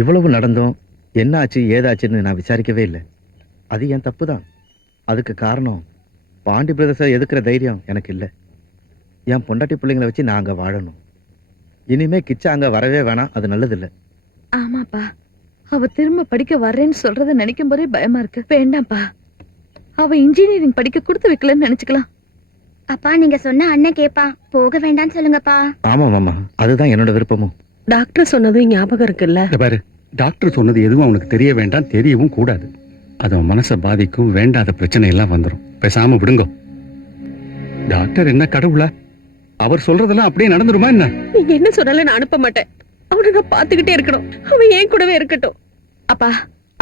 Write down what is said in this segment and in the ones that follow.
இவ்வளவு நடந்தும் என்ன ஆச்சு ஏதாச்சுன்னு நான் விசாரிக்கவே இல்லை. அது என் தப்பு தான். அதுக்கு காரணம் பாண்டி பிரதர்ஸை எதுக்குற தைரியம் எனக்கு இல்லை. என் பொண்டாட்டி பிள்ளைங்களை வச்சு நான் அங்கே வாழணும். இனிமே கிச்சா அங்கே வரவே வேணாம், அது நல்லதில்லை. ஆமாப்பா, அவ திரும்ப படிக்க வர்றேன்னு சொல்றத நினைக்கும் போதே பயமா இருக்கு. வேண்டாம்ப்பா, அவ இன்ஜினியரிங் படிக்க கொடுத்து வைக்கலன்னு நினைச்சுக்கலாம். அப்பா நீங்க சொன்ன அண்ணன் கேப்பான், போக வேண்டாம்னு சொல்லுங்கப்பா. ஆமா மாமா, அதுதான் என்னோட விருப்பமும். டாக்டர் சொன்னதும் ஞாபகம் இருக்குல்ல? பாரு, டாக்டர் சொன்னது எதுவும் அவனுக்கு தெரிய வேண்டாம், தெரியவும் கூடாது. அது அவன் மனசை பாதிக்கும், வேண்டாத பிரச்சனை எல்லாம் வந்துடும். பேசாம விடுங்க. டாக்டர் என்ன கடவுளா? அவர் சொல்றதெல்லாம் அப்படியே நடந்துருமா என்ன? நீங்க என்ன சொன்னாலும் நான் அனுப்ப மாட்டேன். அவனை நான் பாத்துக்கிட்டே இருக்கணும். அவன் ஏன் கூடவே இருக்கட்டும். அப்பா,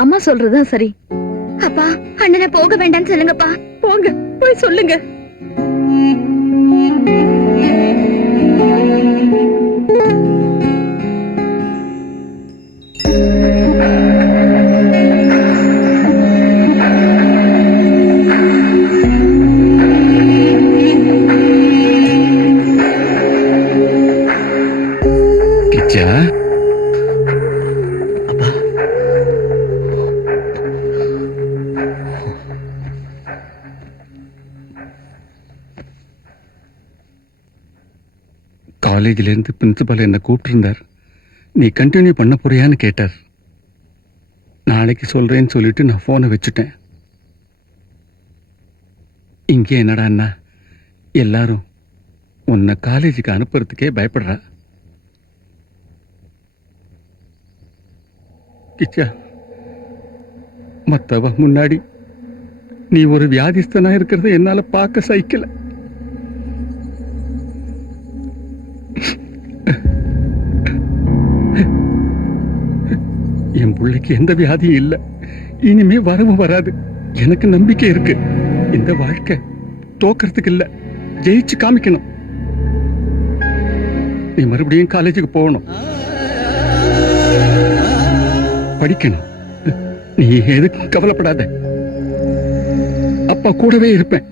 அம்மா சொல்றதுதான் சரி. அப்பா அண்ணனை போக வேண்டாம்னு சொல்லுங்கப்பா. போங்க, போய் சொல்லுங்க. கிச்சா, காலேஜில இருந்து பிரின்சிபல் என்ன கூப்பிட்டிருந்தார். நீ கண்டினியூ பண்ண போறியான்னு கேட்டார். நாளைக்கு சொல்றேன்னு சொல்லிட்டு நான் போனை வச்சுட்டேன். இங்கே என்னடான்னா எல்லாரும் உன்னை காலேஜுக்கு அனுப்புறதுக்கே பயப்படுறா. கிச்சா, மத்தவ முன்னாடி நீ ஒரு வியாதிஸ்தனா இருக்கிறத என்னால பார்க்க சகிக்கல. என் பிள்ளைக்கு எந்த வியாதியும் இல்லை, இனிமே வரவும் வராது. எனக்கு நம்பிக்கை இருக்கு. இந்த வாழ்க்கை தோக்கிறதுக்கு இல்ல, ஜெயிச்சு காமிக்கணும். நீ மறுபடியும் காலேஜுக்கு போகணும், படிக்கணும். நீ எதுக்கும் கவலைப்படாத, அப்பா கூடவே இருப்பேன்.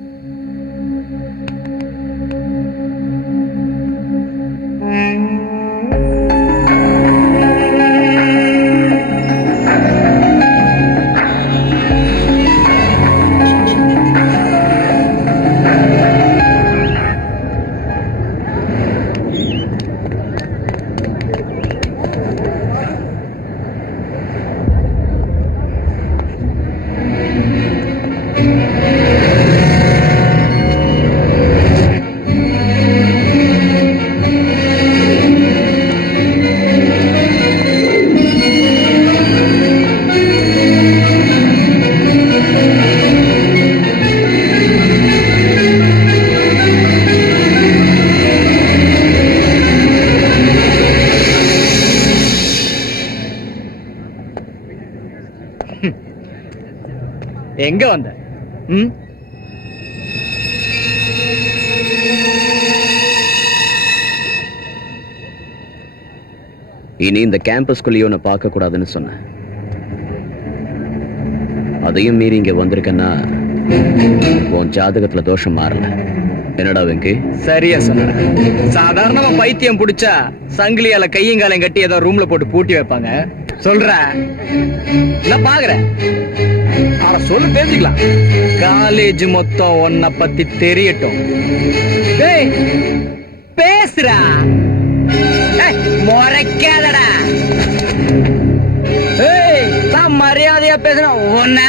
எங்க வந்த? இனி இந்த கேம்பஸ்குள்ளேயே உன்னை பார்க்க கூடாதுன்னு சொன்னேன். அதையும் மீறி இங்க வந்திருக்கேன்னா உன் ஜாதகத்துல தோஷம் மாறல. என்னடா வெங்கி? சரியா சொன்ன. சாதாரணமா பைத்தியம் புடிச்சா சங்கிலியால கையும் காலையும் கட்டி ஏதோ ரூம்ல போட்டு பூட்டி வைப்பாங்க. சொல்ற நான் பாக்குறேன். ஆனா சொல்லு பேசிக்கலாம். காலேஜ் மொத்தம் உன்னை பத்தி தெரியட்டும். டேய் பேசுறா, முறைக்காதடா. ஏய் நான் மரியாதையா பேசுறேன். ஒன்ன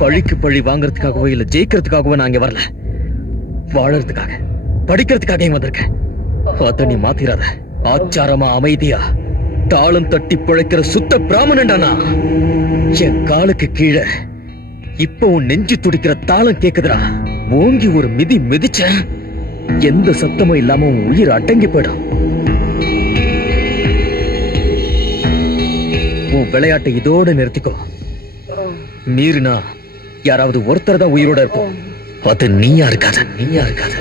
பழிக்கு பழி வாங்குறதுக்காகவோ இல்ல ஜெயிக்கிறதுக்காகவோ நான் இங்க வரல. வாழறதுக்காக, படிக்கிறதுக்காக இங்க வந்திருக்கேன். அத நீ மாத்திராத. ஆச்சாரமா அமைதியா தாளம் தட்டி பிழைக்கிற சுத்த பிராமணன்டானா. என் காலுக்கு கீழே இப்ப உன் நெஞ்சு துடிக்கிற தாளம் கேக்குதுடா. ஓங்கி ஒரு மிதி மிதிச்ச எந்த சத்தமும் இல்லாம உன் உயிர் அடங்கி போயிடும். உன் விளையாட்டை இதோட நிறுத்திக்கோ. மீறினா யாராவது ஒருத்தர் தான் உயிரோட இருக்கும். அது நீயா இருக்காத, நீயா இருக்காத.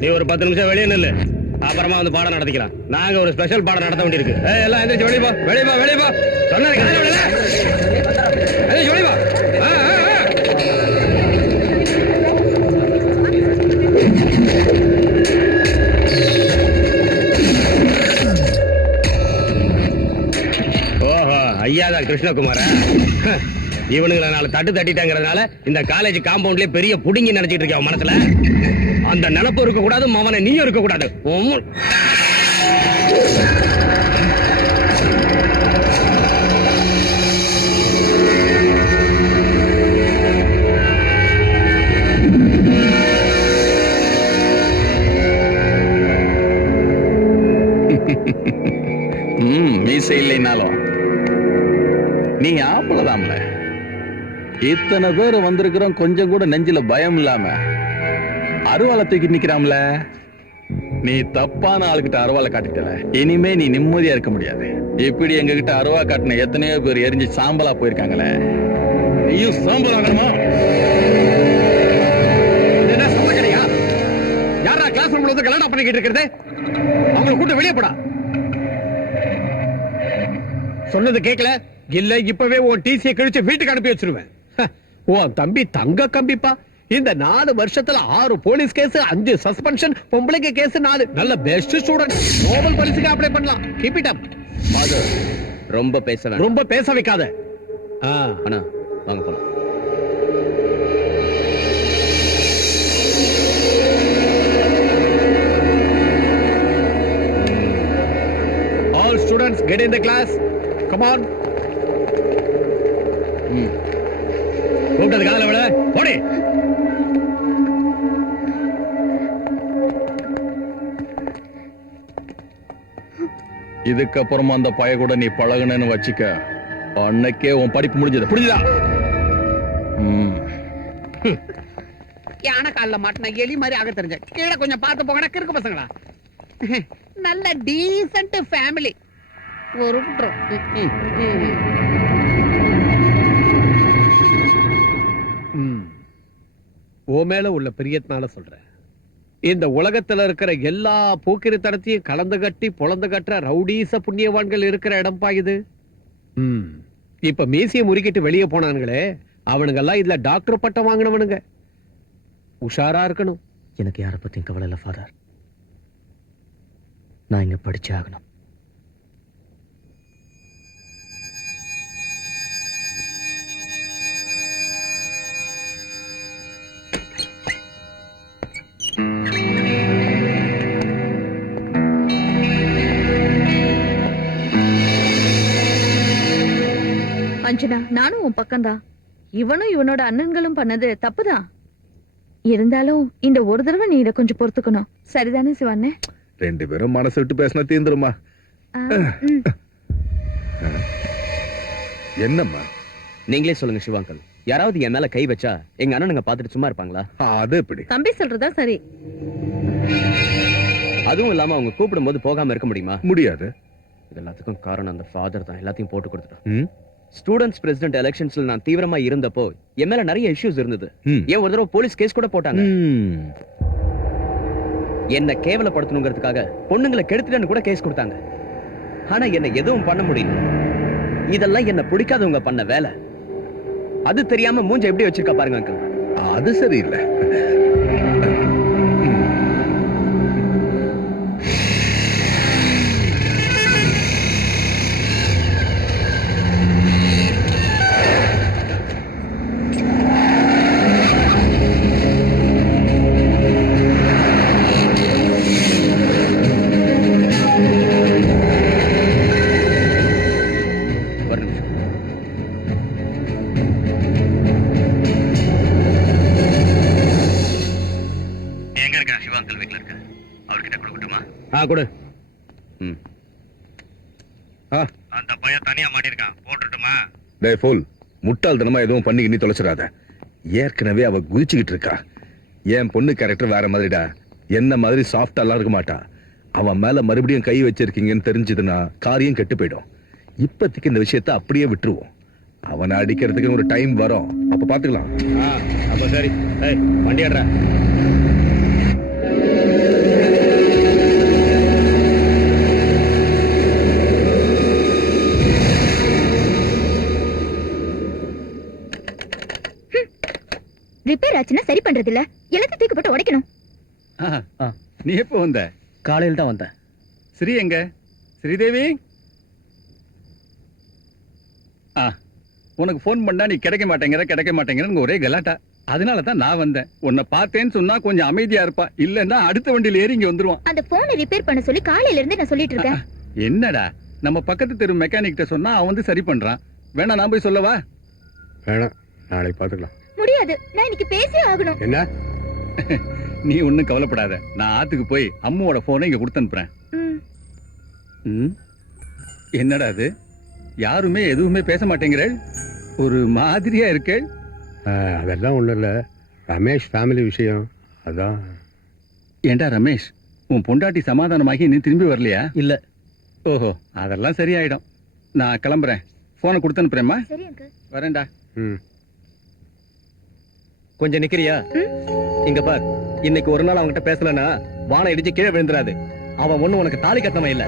நீ ஒரு 10 நிமிஷம் வெளியே நில்லு. அப்புறமா வந்து பாடம் நடத்திக்கலாம். நாங்க ஒரு ஸ்பெஷல் பாடம் நடத்த வேண்டியிருக்கு. எல்லாம் எந்திரிச்சு வெளியே போ, வெளியே போ, வெளியே போ. சொன்னது வெளியே போ. கிருஷ்ணகுமார இவனுங்களை நாலு தட்டு தட்டிட்டாங்கிறதுனால இந்த காலேஜ் காம்பவுண்ட்லயே பெரிய புடுங்கி நினைச்சிட்டு இருக்க அவன் மனசுல அந்த நினப்பு இருக்க கூடாது அவனை நீயும் இருக்க கூடாது மீசை இல்லைனாலும் நீ ஆம்பளதாம்ல. இத்தனை பேர் வந்திருக்கிறோம், கொஞ்சம் கூட நெஞ்சில பயம் இல்லாம அருவாளை தூக்கி நிக்கிறாம்ல. நீ தப்பான ஆளுகிட்ட அருவாளை காட்டிட்டல, இனிமே நீ நிம்மதியா இருக்க முடியாது. இப்படி எங்க கிட்ட அருவா காட்டின எத்தனையோ பேர் எரிஞ்சு சாம்பலா போயிருக்காங்களே, நீயும் சாம்பல் ஆகணுமா? என்ன சொல்ல கிடையா? யாரா கிளாஸ் ரூம்ல வந்து கல்யாணம் பண்ணிக்கிட்டு இருக்கிறது? அவங்களை கூட்டு வெளியே போடா. சொன்னது கேட்கல இல்ல, இப்பவே உன் டிசியை கிழிச்சு வீட்டுக்கு அனுப்பி வச்சிருவேன். உன் தம்பி தங்க கம்பிப்பா. இந்த 4 வருஷத்துல 6 போலீஸ் கேஸ், 5 சஸ்பென்ஷன், பொம்பளைக்கு கேஸ் 4. நல்ல பெஸ்ட் ஸ்டூடண்ட். நோபல் பரிசுக்கு அப்ளை பண்ணலாம். Keep it up. ரொம்ப பேச வேண்டாம். ரொம்ப பேச வைக்காத. அண்ணா வாங்க போலாம். All students get in the class. Come on. கூப்பிட்டது காதல விட போடி. இதுக்கப்புறமா அந்த பய கூட நீ பழகுனன்னு வச்சுக்க, அன்னைக்கே உன் படிப்பு முடிஞ்சது. புரிஞ்சுதா? யானை காலில் மாட்டின எலி மாதிரி ஆக தெரிஞ்ச கீழே கொஞ்சம் பார்த்து போங்கடா கிறுக்கு பசங்களா. நல்ல டீசன்ட் ஃபேமிலி. ஒரு ஓ மேல உள்ள பிரியத்தினால சொல்றேன். இந்த உலகத்துல இருக்கிற எல்லா போக்கிரித்தனத்தையும் கலந்து கட்டி பொழந்து கட்டுற ரவுடீச புண்ணியவான்கள் இருக்கிற இடம் பாயுது. இப்ப மீசிய முறுக்கிட்டு வெளியே போனானுங்களே, அவனுங்கெல்லாம் இதுல டாக்டர் பட்டம் வாங்கினவனுங்க. உஷாரா இருக்கணும். எனக்கு யாரை பத்தியும் கவலை இல்லை ஃபாதர். நான் இங்க படிச்சே ஆகணும். அஞ்சனா, நானும் உன் பக்கம்தான். இவனும் இவனோட அண்ணன்களும் பண்ணது தப்புதான். இருந்தாலும் இந்த ஒரு தடவை நீ இதை கொஞ்சம் பொறுத்துக்கணும். சரிதானே சிவானே? 2 பேரும் மனசு விட்டு பேசினா தீந்துருமா? என்னம்மா நீங்களே சொல்லுங்க சிவாங்கல். யாராவது என் மேல கை வச்சா எங்க அண்ணனுங்க பாத்துட்டு சும்மா இருப்பாங்களா? அது எப்படி? தம்பி சொல்றதா சரி. அதுவும் இல்லாம அவங்க கூப்பிடும் போது போகாம இருக்க முடியுமா? முடியாது. இது எல்லாத்துக்கும் காரணம் அந்த ஃபாதர் தான். எல்லாத்தையும் போட்டு கொடுத்துட்டான். ஸ்டூடெண்ட்ஸ் பிரசிடென்ட் எலெக்ஷன்ஸ்ல நான் தீவிரமா இருந்தப்போ என் மேல நிறைய இஷ்யூஸ் இருந்தது. ஏன் ஒரு தடவை போலீஸ் கேஸ் கூட போட்டாங்க. என்ன கேவலப்படுத்தணுங்கிறதுக்காக பொண்ணுங்களை கெடுத்துட்டேன்னு கூட கேஸ் கொடுத்தாங்க. ஆனா என்ன எதுவும் பண்ண முடியல. இதெல்லாம் என்ன பிடிக்காதவங்க பண்ண வேலை. அது தெரியாம மூஞ்ச எப்படி வச்சிருக்கா பாருங்க அங்கிள். அது சரியில்லை. கொடு. அந்த பையன் தனியா மாட்டிருக்கான், போட்டுட்டுமா? டேய் ஃபூல், முட்டாள்தனமா எதுவும் பண்ணி நீ தொலைச்சிடாத. ஏற்கனவே அவ குதிச்சுக்கிட்டு இருக்கா. என் பொண்ணு கேரக்டர் வேற மாதிரிடா. என்ன மாதிரி சாஃப்டா எல்லாம் இருக்க மாட்டா. அவன் மேல மறுபடியும் கை வச்சிருக்கீங்கன்னு தெரிஞ்சதுன்னா காரியம் கெட்டு போயிடும். இப்பத்திக்கு இந்த விஷயத்த அப்படியே விட்டுருவோம். அவனை அடிக்கிறதுக்கு ஒரு டைம் வரும், அப்ப பாத்துக்கலாம். அப்ப சரி, வண்டி ஆடுற. ரிப்பேர் ஆச்சுன்னா சரி பண்றது இல்ல, எல்லாத்தையும் தூக்கி போட்டு உடைக்கணும். நீ எப்போ வந்த? காலையில் தான் வந்தேன். ஸ்ரீ எங்க? ஸ்ரீதேவி, உனக்கு ஃபோன் பண்ணா நீ கிடைக்க மாட்டேங்கிற ஒரே கலாட்டா. அதனால தான் நான் வந்தேன். உன்னை பார்த்தேன்னு சொன்னா கொஞ்சம் அமைதியா இருப்பா, இல்லன்னா அடுத்த வண்டியில ஏறி இங்க வந்துருவான். அந்த போனை ரிப்பேர் பண்ண சொல்லி காலையில இருந்து நான் சொல்லிட்டு இருக்கேன். என்னடா, நம்ம பக்கத்து தெரு மெக்கானிக் கிட்ட சொன்னா அவன் வந்து சரி பண்றான். வேணா நான் போய் சொல்லவா? வேணாம், நாளைக்கு பாத்துக்கலாம். முடியாது, நான் இன்னைக்கு பேசியே ஆகணும். என்ன? நீ ஒண்ணும் கவலைப்படாத, நான் ஆத்துக்கு போய் அம்மாவோட போனை இங்க கொடுத்து அனுப்புறேன். என்னடா அது, யாருமே எதுவுமே பேச மாட்டேங்கிறேள், ஒரு மாதிரியா இருக்கேள். அதெல்லாம் ஒண்ணும் இல்ல, ரமேஷ் ஃபேமிலி விஷயம் அதான். ஏண்டா ரமேஷ், உன் பொண்டாட்டி சமாதானமாகி நீ திரும்பி வரலையா? இல்ல. ஓஹோ, அதெல்லாம் சரியாயிடும். நான் கிளம்புறேன், போனை கொடுத்து அனுப்புறேம்மா. சரி அங்கிள். வரேன்டா. கொஞ்சம் நிக்கிறியா? இங்க பார், இன்னைக்கு ஒரு நாள் அவன்கிட்ட பேசலன்னா வானம் இடிச்சு கீழே விழுந்துராது. அவன் ஒண்ணு உனக்கு தாலி கட்டணமா இல்ல.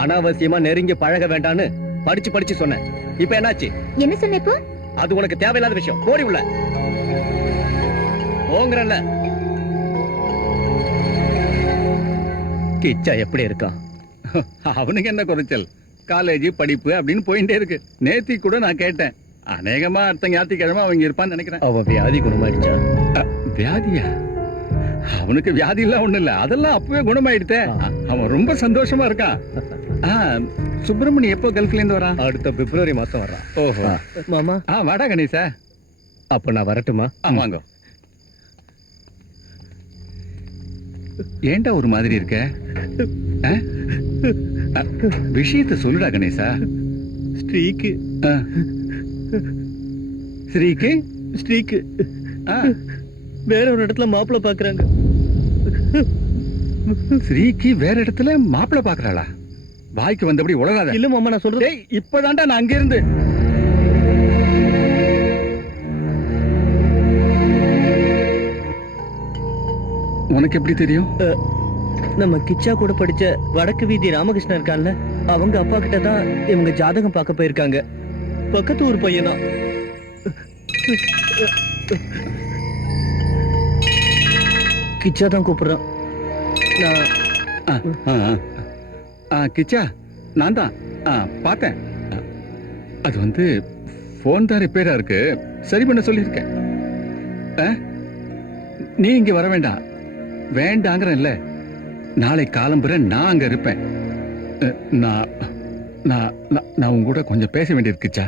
அனாவசியமா நெருங்கி பழக வேண்டான்னு படிச்சு சொன்னேன். இப்ப என்னாச்சு? என்ன சொன்ன இப்போ? அது உனக்கு தேவையில்லாத விஷயம். போடி உள்ள போங்கறல்ல. கிச்சா எப்படி இருக்கான்? அவனுக்கு என்ன குறைச்சல், காலேஜ் படிப்பு அப்படின்னு போயிட்டே இருக்கு. நேத்தி கூட நான் கேட்டேன், அநேகமா அடுத்த ஞாயிற்றுக்கிழமை அவங்க இருப்பான்னு நினைக்கிறேன். அவன் வியாதி குணமாயிடுச்சா? வியாதியா? அவனுக்கு வியாதி எல்லாம் ஒண்ணு இல்ல, அதெல்லாம் அப்பவே குணமாயிடுத்தே. அவன் ரொம்ப சந்தோஷமா இருக்கான். சுப்பிரமணி எப்போ கல்ஃப்ல இருந்து வரான்? அடுத்த பிப்ரவரி மாசம் வர்றான். ஓஹோ. மாமா வாடா கணேசா. அப்ப நான் வரட்டுமா? வாங்க. ஏன்டா ஒரு மாதிரி இருக்க? விஷயத்தை சொல்லுடா கணேசா. ஸ்ரீக்கு ஸ்ரீக்கு வேற ஒரு இடத்துல மாப்பிள்ள பாக்குறாங்க. ஸ்ரீக்கு வேற இடத்துல மாப்பிள்ள பாக்குறாளா? வாய்க்கு வந்தபடி உலகாத. இல்ல மாமா, நான் சொல்றேன். இப்பதான்டா நான் அங்க இருந்து. உனக்கு எப்படி தெரியும்? நம்ம கிச்சா கூட படிச்ச வடக்கு வீதி ராமகிருஷ்ணன் இருக்கான்ல, அவங்க அப்பா கிட்ட தான் இவங்க ஜாதகம் பார்க்க போயிருக்காங்க. பக்கத்து ஊர் பையனா. கிச்சா தான் கூப்பிடுறான். கிச்சா, நான் தான் பார்த்தேன். அது வந்து போன் தான் ரிப்பேரா இருக்கு, சரி பண்ண சொல்லியிருக்கேன். நீ இங்க வர வேண்டாம். வேண்டாங்கிறேன்ல, நாளை காலம்புற நான் அங்க இருப்பேன். நான் நான் நான் உங்க கூட கொஞ்சம் பேச வேண்டியிருக்குச்சா.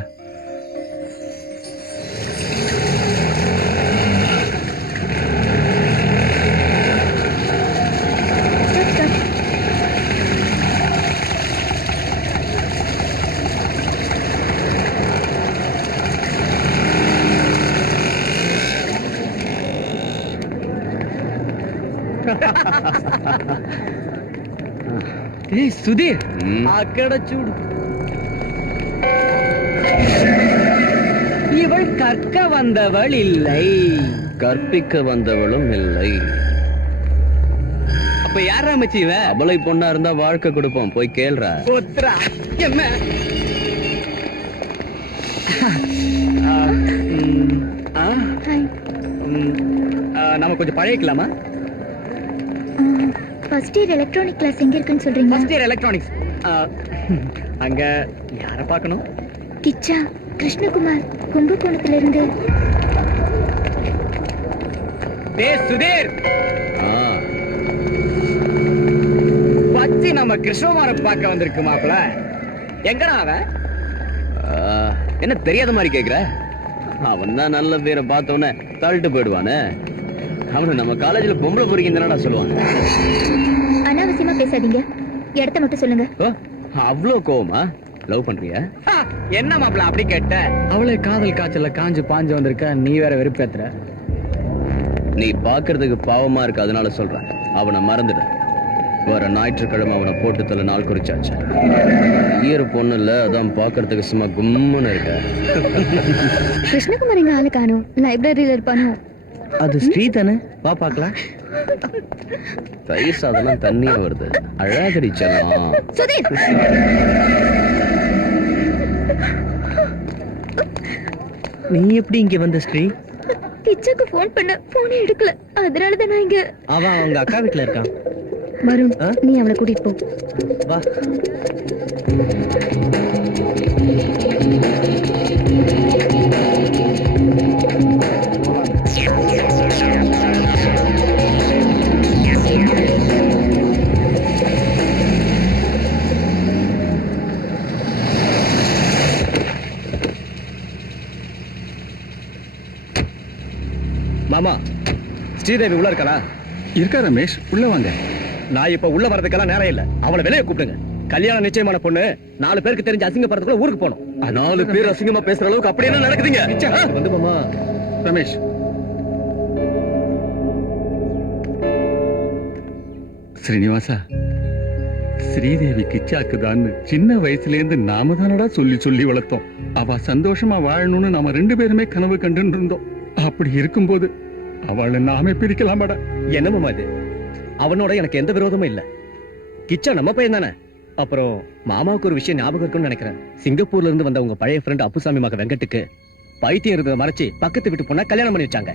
సుధీర్ అక్కడ చూడు. இவள் கற்க வந்தவள் இல்லை, கற்பிக்க வந்தவளும் இல்லை. அப்ப யாரா மச்சிவ? அவளை பொண்ணா இருந்தா வாழ்க்கை கொடுப்போம், போய் கேள்றா. என்ன நம்ம கொஞ்சம் பழையக்கலாமா? ஃபர்ஸ்ட் இயர் எலக்ட்ரானிக் கிளாஸ் எங்க இருக்குன்னு சொல்றீங்க? First year electronics. அங்க யாரை பார்க்கணும்? கிச்சா கிருஷ்ணகுமார், கும்பகோணத்துல இருந்து. சுதீர், பச்சி நம்ம கிருஷ்ணகுமாரை பார்க்க வந்திருக்கு மாப்பிள. எங்கடா அவன்? என்ன தெரியாத மாதிரி கேக்குற? அவன் தான் நல்ல பேரை பார்த்தவன தள்ளிட்டு போயிடுவானே. அவனு நம்ம காலேஜ்ல பொம்பளை பொறிக்கின்றா சொல்லுவான். அனாவசியமா பேசாதீங்க, இடத்த மட்டும் சொல்லுங்க. அவ்வளோ கோவமா? லவ் பண்றியா? என்ன மாப்பிள அப்படி கேட்ட? அவளே காதல் காய்ச்சல காஞ்சு பாஞ்சு வந்திருக்க, நீ வேற வெறுப்பேத்துற. நீ பாக்குறதுக்கு பாவமா இருக்கு, அதனால சொல்றேன். அவனை மறந்துடு. வர ஞாயிற்றுக்கிழமை அவனை போட்டு தள்ள நாள் குறிச்சாச்சு. ஈர பொண்ணு இல்ல, அதான் பாக்குறதுக்கு சும்மா கும்முன்னு இருக்க. கிருஷ்ணகுமார் எங்க ஆளு காணோம், லைப்ரரியில இருப்பானோ? அது ஸ்ரீ தானே, வா பாக்கலாம். தயிர் சாதெல்லாம் தண்ணியா வருது, அழகடிச்சலாம். நீ எப்படி இங்க வந்த ஸ்ரீ? கிச்சக்கு போன் பண்ண, போனே எடுக்கல, அதனாலதான் நான் இங்க. அவன் அவங்க அக்கா வீட்டுல இருக்கான். வருண், நீ அவளை கூட்டிட்டு போ. வா. மாமா, ஸ்ரீதேவி உள்ள இருக்காளா? இருக்கா ரமேஷ், உள்ள வாங்க. நான் இப்ப உள்ள வரதுக்கெல்லாம் நேரம் இல்ல. அவளை வெளியே கூப்பிடுங்க. கல்யாணம் நிச்சயமான பொண்ணு 4 பேருக்கு தெரிஞ்சு அசிங்கப்படுறதுக்குள்ள ஊருக்கு போகணும். 4 பேர் அசிங்கமா பேசுற அளவுக்கு அப்படி என்ன நடக்குதுங்க? வந்து மாமா. ரமேஷ், ஸ்ரீனிவாசா, ஸ்ரீதேவி கிச்சாக்குதான்னு சின்ன வயசுல இருந்து நாம தானடா சொல்லி சொல்லி வளர்த்தோம். அவ சந்தோஷமா வாழணும்னு நாம 2 பேருமே கனவு கண்டு இருந்தோம். அப்படி இருக்கும்போது அவளை நாமே பிரிக்கலாமாடா? என்ன மாமா இது? அவனோட எனக்கு எந்த விரோதமும் இல்ல. கிச்சா நம்ம பையன் தானே. அப்புறம் மாமாவுக்கு ஒரு விஷயம் ஞாபகம் இருக்குன்னு நினைக்கிறேன். சிங்கப்பூர்ல இருந்து வந்த உங்க பழைய ஃப்ரெண்ட் அப்புசாமி மக வெங்கட்டுக்கு பைத்தியம் இருந்ததை மறைச்சு பக்கத்து வீட்டு பொண்ணை கல்யாணம் பண்ணி வச்சாங்க.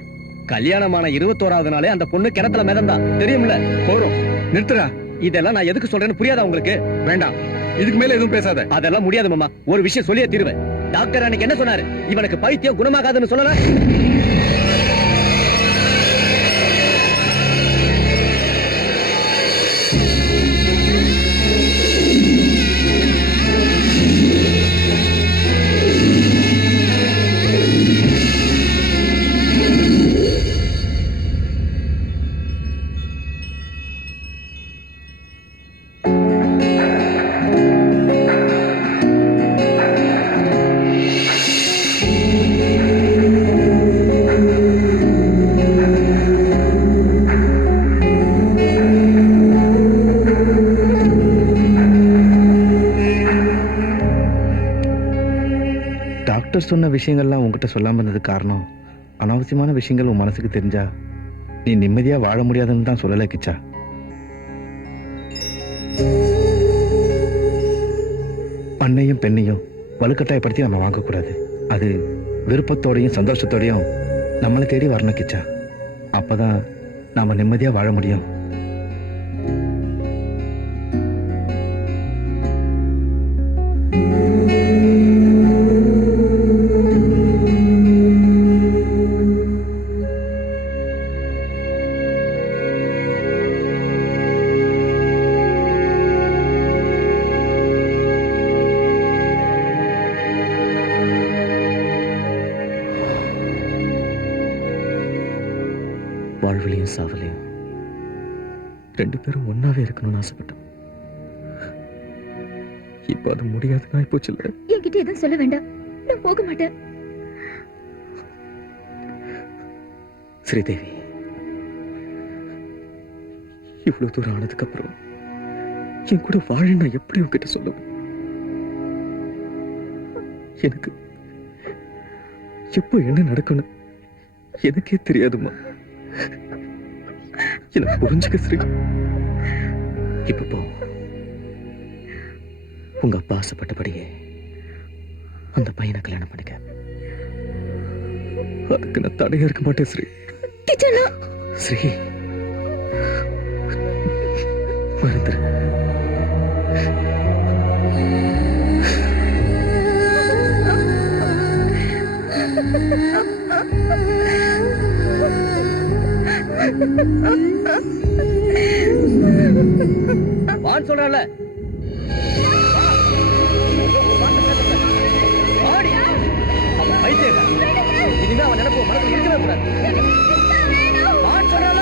கல்யாணமான 21வது நாளே அந்த பொண்ணு கிணத்துல மிதந்தா. தெரியும்ல? போறோம், நிறுத்துறா. இதெல்லாம் நான் எதுக்கு சொல்றேன்னு புரியாதா உங்களுக்கு? வேண்டாம், இதுக்கு மேல எதுவும் பேசாத. அதெல்லாம் முடியாது மாமா. ஒரு விஷயம் சொல்லியே தீருவேன். டாக்டர் அன்னைக்கு என்ன சொன்னாரு? இவனுக்கு பைத்தியம் குணமாகாதுன்னு சொல்லல. டாக்டர் சொன்ன விஷயங்கள்லாம் உங்ககிட்ட சொல்லாம இருந்தது காரணம், அனாவசியமான விஷயங்கள் உன் மனசுக்கு தெரிஞ்சா நீ நிம்மதியா வாழ முடியாதுன்னு தான் சொல்லல கிச்சா. அன்னையும் பெண்ணையும் வலுக்கட்டாயப்படுத்தி நம்ம வாங்கக்கூடாது. அது விருப்பத்தோடையும் சந்தோஷத்தோடையும் நம்மளை தேடி வரணும் கிச்சா. அப்பதான் நாம நிம்மதியா வாழ முடியும். வாழ்விலையும் சாவலையும் 2 பேரும் ஒன்னாவே இருக்கணும்னு ஆசைப்பட்டோம். இப்ப அது முடியாதுன்னா போச்சு இல்ல. என்கிட்ட எதுவும் சொல்ல வேண்டாம், நான் போக மாட்டேன். ஸ்ரீதேவி, இவ்வளவு தூரம் ஆனதுக்கு அப்புறம் என் கூட வாழ நான் எப்படி உங்ககிட்ட சொல்லுவேன்? எனக்கு எப்போ என்ன நடக்கணும் எனக்கே தெரியாதுமா. எனக்கு புரிஞ்சுக்க ஸ்ரீ. இப்ப போ. உங்க அப்பா ஆசைப்பட்டபடியே அந்த பையனை கல்யாணம் பண்ணிக்க. அதுக்கு நான் தடையா இருக்க மாட்டேன் ஸ்ரீ. ஸ்ரீ, மறந்துரு. வான்னு சொல்றல. இனிமே அவன் நினைப்பு மனதில் இருக்கவே கூடாது. வான்னு சொல்றல.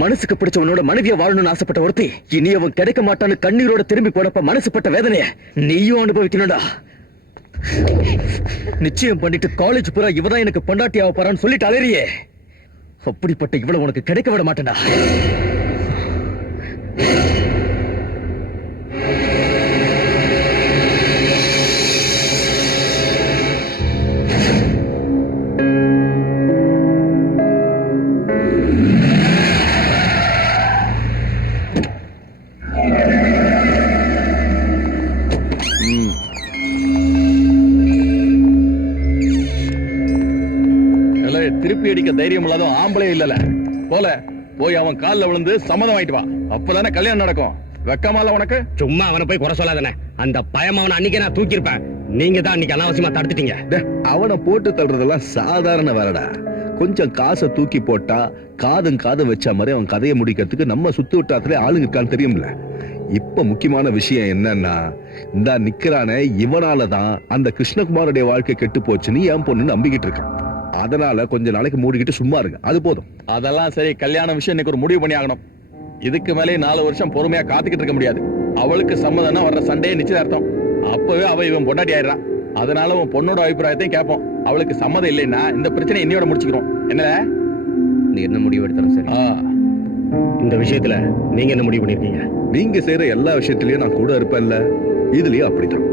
மனசுக்கு பிடிச்சவனோட மனைவிய வாழணும்னு ஆசைப்பட்ட ஒருத்தி இனி அவன் கிடைக்க மாட்டான்னு கண்ணீரோட திரும்பி போனப்ப மனசுப்பட்ட வேதனைய நீயும் அனுபவிக்கணும்டா. நிச்சயம் பண்ணிட்டு காலேஜ் பூரா இவதான் எனக்கு பொண்டாட்டி ஆக போறான்னு சொல்லிட்டு அலறியே. அப்படிப்பட்ட இவ்வளவு உனக்கு கிடைக்க விட மாட்டேன்டா. திருப்பி அடிக்க தைரியம் இல்லாத ஆம்பளே இல்லல. போய் அவன் கால்ல விழுந்து சம்மதம் ஆயிட்டு வா. அப்பதானே கல்யாணம் நடக்கும். வெக்கமால உனக்கு? சும்மா அவனை போய் குறை சொல்லாதானே. அந்த பயம் அவனை அன்னைக்கு நான் தூக்கியிருப்பேன். நீங்க தான் அன்னைக்கு அனாவசியமா தடுத்துட்டீங்க. அவனை போட்டு தள்ளுறதெல்லாம் சாதாரண வேலைடா. கொஞ்சம் காசை தூக்கி போட்டா காதும் வச்ச மாதிரி அவன் கதையை முடிக்கிறதுக்கு நம்ம சுத்து விட்டாத்திலே ஆளுங்க இருக்கான்னு தெரியும்ல. இப்ப முக்கியமான விஷயம் என்னன்னா, இந்த நிக்கிறானே இவனாலதான் அந்த கிருஷ்ணகுமாருடைய வாழ்க்கை கெட்டு போச்சுன்னு என் பொண்ணு நம்பிக்கிட்டு இருக்கான். அதனால கொஞ்ச நாளைக்கு மூடிக்கிட்டு சும்மா இருங்க, அது போதும். அதெல்லாம் சரி, கல்யாண விஷயம் இன்னைக்கு ஒரு முடிவு பண்ணி ஆகணும். இதுக்கு மேலே 4 வருஷம் பொறுமையா காத்துக்கிட்டு இருக்க முடியாது. அவளுக்கு சம்மதம்னா வர்ற சண்டே நிச்சயதார்த்தம். அப்பவே அவ இவன் பொண்டாட்டி ஆயிடுறான். அதனால உன் பொண்ணோட அபிப்பிராயத்தையும் கேட்போம். அவளுக்கு சம்மதம் இல்லைன்னா இந்த பிரச்சனை இன்னையோட முடிச்சுக்கிறோம். என்ன நீ என்ன முடிவு எடுத்தாலும் சரி. இந்த விஷயத்துல நீங்க என்ன முடிவு பண்ணிருக்கீங்க? நீங்க செய்யற எல்லா விஷயத்திலயும் நான் கூட இருப்பேன்ல, இதுலயும் அப்படித்தான்.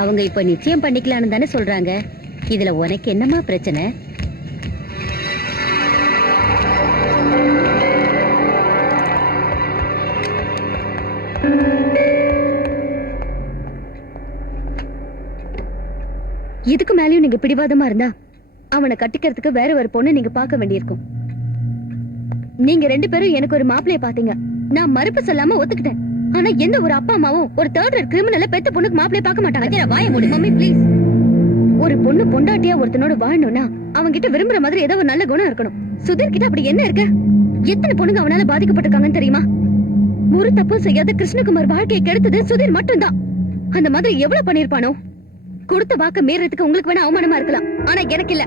அவங்க இப்ப நிச்சயம் பண்ணிக்கலாம்னு தானே சொல்றாங்க. இதுல உனக்கு என்னமா பிரச்சனை? இதுக்கு மேலயும் நீங்க பிடிவாதமா இருந்தா அவனை கட்டிக்கிறதுக்கு வேற ஒரு பொண்ணு நீங்க பார்க்க வேண்டியிருக்கும். நீங்க 2 பேரும் எனக்கு ஒரு மாப்பிளைய பாத்தீங்க. நான் மறுப்பு சொல்லாம ஒத்துக்கிட்டேன். ஆனா எந்த ஒரு அப்பா அம்மாவும் ஒரு தேர்ட் ரேட் கிரிமினல பெத்த பொண்ணுக்கு மாப்பிளைய பார்க்க மாட்டாங்க. வாய மூடு மம்மி ப்ளீஸ். ஒரு பொண்ணு பொண்டாட்டியா ஒருத்தனோட வாழணும்னா அவங்க கிட்ட விரும்புற மாதிரி ஏதோ ஒரு நல்ல குணம் இருக்கணும். சுதீர் கிட்ட அப்படி என்ன இருக்கு? எத்தனை பொண்ணுங்க அவனால பாதிக்கப்பட்டிருக்காங்கன்னு தெரியுமா? ஒரு தப்பும் செய்யாத கிருஷ்ணகுமார் வாழ்க்கையை கெடுத்தது சுதீர் மட்டும்தான். அந்த மாதிரி எவ்வளவு பண்ணிருப்பானோ. கொடுத்த வாக்க மீறதுக்கு உங்களுக்கு வேணா அவமானமா இருக்கலாம், ஆனா எனக்கு இல்ல.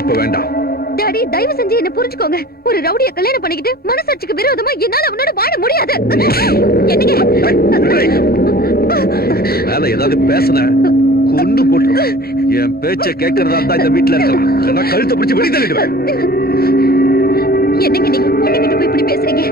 இப்ப வேண்டாம் டாடி, தயவு செஞ்சு என்ன புரிஞ்சுக்கோங்க. ஒரு ரவுடிய கல்யாணம் பண்ணிக்கிட்டு மனசாட்சிக்கு விரோதமா என்னால அவனோட வாழ முடியாது. என்னங்க மேல ஏதாவது பேசுன கொண்டு போட்டு என் பேச்ச கேட்கறதா இருந்தா இந்த வீட்டுல இருக்கலாம். கழுத்தை பிடிச்சு வெளியே தள்ளிடுவேன். என்னங்க நீங்க பொண்ணுகிட்ட போய் இப்படி பேசுறீங்க?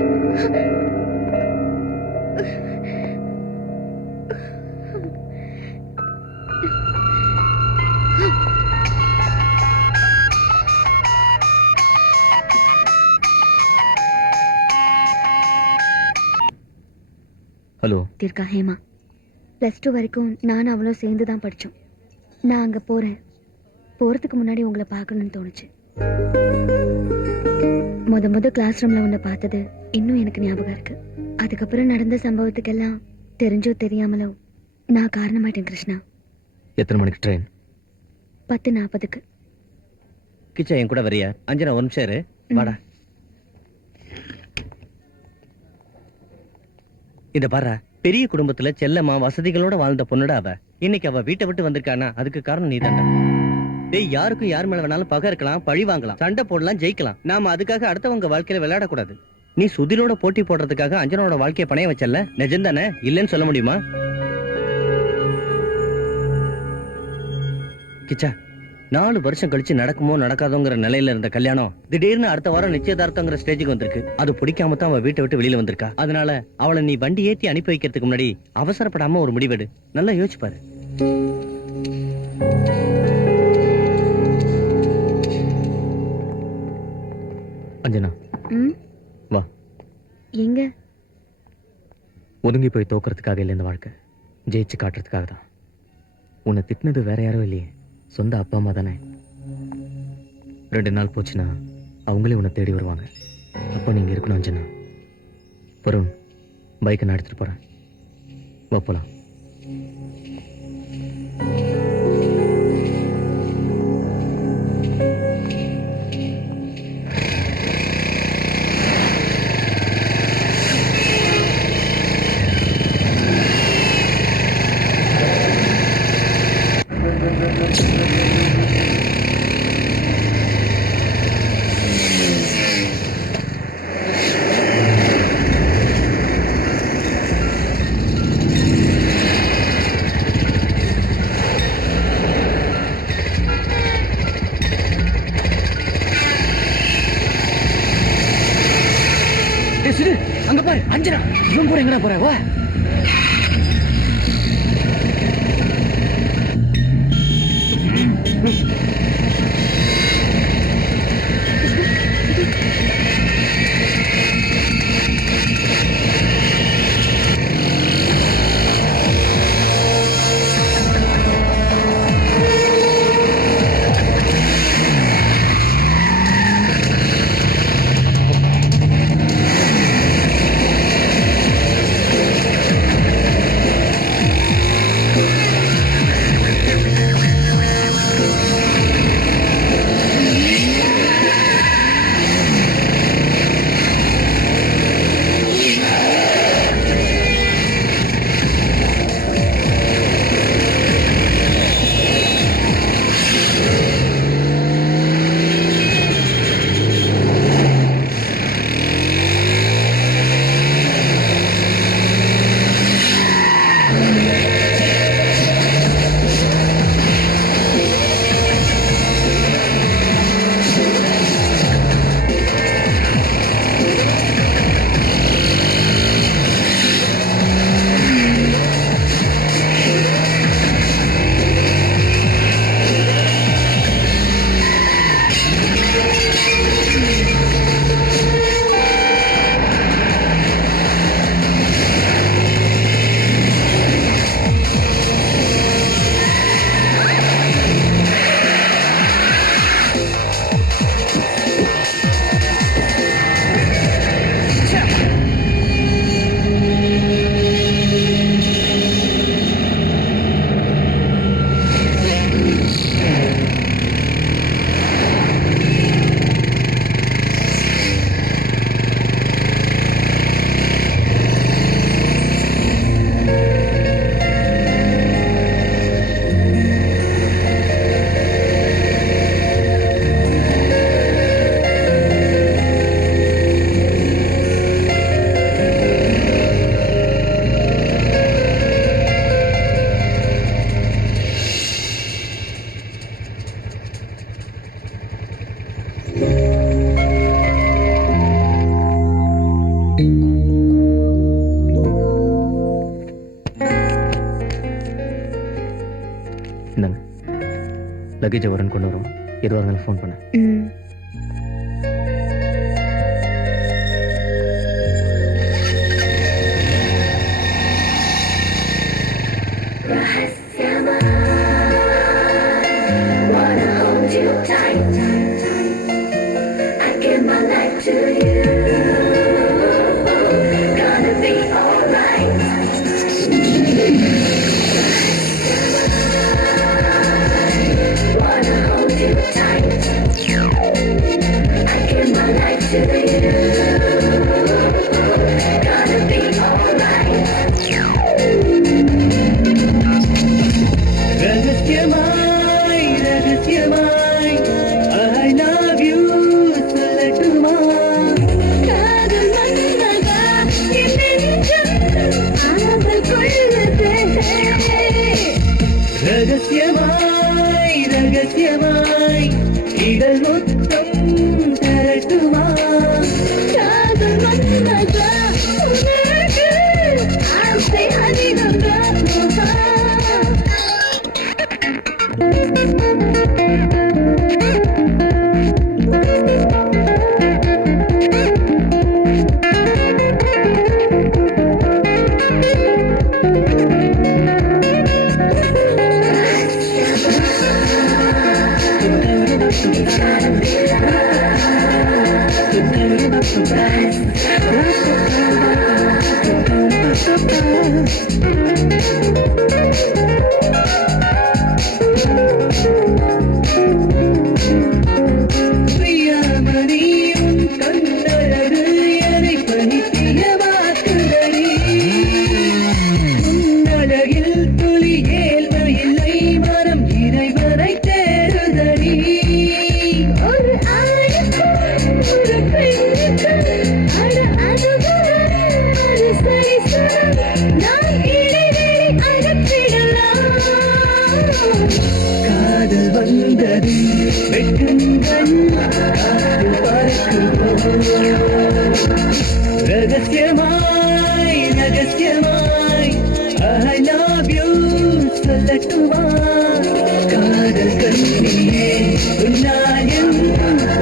ஹலோ தீர்க்கா ஹேமா. +2 வரைக்கும் நானும் அவளும் சேர்ந்து தான் படிச்சோம். நான் அங்க போறதுக்கு முன்னாடி உங்களை பார்க்கணும்னு தோணுச்சு. முத கிளாஸ் ரூம்ல உன்னை பார்த்தது இன்னும் எனக்கு ஞாபகம் இருக்கு. அதுக்கப்புறம் நடந்த சம்பவத்துக்கெல்லாம் தெரிஞ்சோ தெரியாமலோ நான் காரணமாயிட்டேன் கிருஷ்ணா. எத்தனை மணிக்கு ட்ரெயின்? 10:40. கிச்சா என் கூட வரியா? அஞ்சனா ஒரு நிமிஷம் இரு. வாடா. இத பாரு, பெரிய குடும்பத்துல செல்லம்மா வசதிகளோட வாழ்ந்த பொண்ணுடா அவ. இன்னைக்கு அவ வீட்டை விட்டு வந்திருக்கானா அதுக்கு காரணம் நீதான்டா. டேய், யாருக்கும் யார் மேல வேணாலும் பகை இருக்கலாம், பழி வாங்கலாம், சண்டை போடலாம், ஜெயிக்கலாம். நாம அதுக்காக அடுத்தவங்க வாழ்க்கையில விளையாட கூடாது. நீ சுதிரோட போட்டி போடுறதுக்காக அஞ்சனோட வாழ்க்கைய பணைய வச்சல்ல, நிஜம்தானே? இல்லன்னு சொல்ல முடியுமா? கிச்சா, 4 வருஷம் கழிச்சு நடக்குமோ நடக்காதோங்கிற நிலையில இருந்த கல்யாணம் திடீர்னு அடுத்த வாரம் நிச்சயதார்த்தங்கிற ஸ்டேஜுக்கு வந்திருக்கு. அது பிடிக்காம தான் அவ வீட்டை விட்டு வெளியில வந்திருக்கா. அதனால அவளை நீ வண்டி ஏத்தி அனுப்பி வைக்கிறதுக்கு முன்னாடி அவசரப்படாம ஒரு முடிவெடு. நல்லா யோசிச்சு பாரு. அஞ்சனா, வா. எங்க? ஒதுங்கி போய் தோக்கிறதுக்காக இல்லை இந்த வாழ்க்கை, ஜெயிச்சு காட்டுறதுக்காக தான். உன்னை திட்டினது வேற யாரும் இல்லையே, சொந்த அப்பா அம்மா தானே. 2 நாள் போச்சுன்னா அவங்களே உன்னை தேடி வருவாங்க. அப்போ நீங்க இருக்கணும் அஞ்சனா. வருண், பைக்கை நான் எடுத்துட்டு போறேன், வா போலாம். அங்க பாரு அஞ்சனா, இவன் கூட எங்கடா போற? வா. இந்தாங்க, லக்கேஜை வரேன்னு கொண்டு வரோம். எதுவாக இருந்தாலும் ஃபோன் பண்ணேன். ரகசியமாய் ரகசியமாய் I love you சொல்லட்டுமா காதல் கண்ணியே உன்னாயம்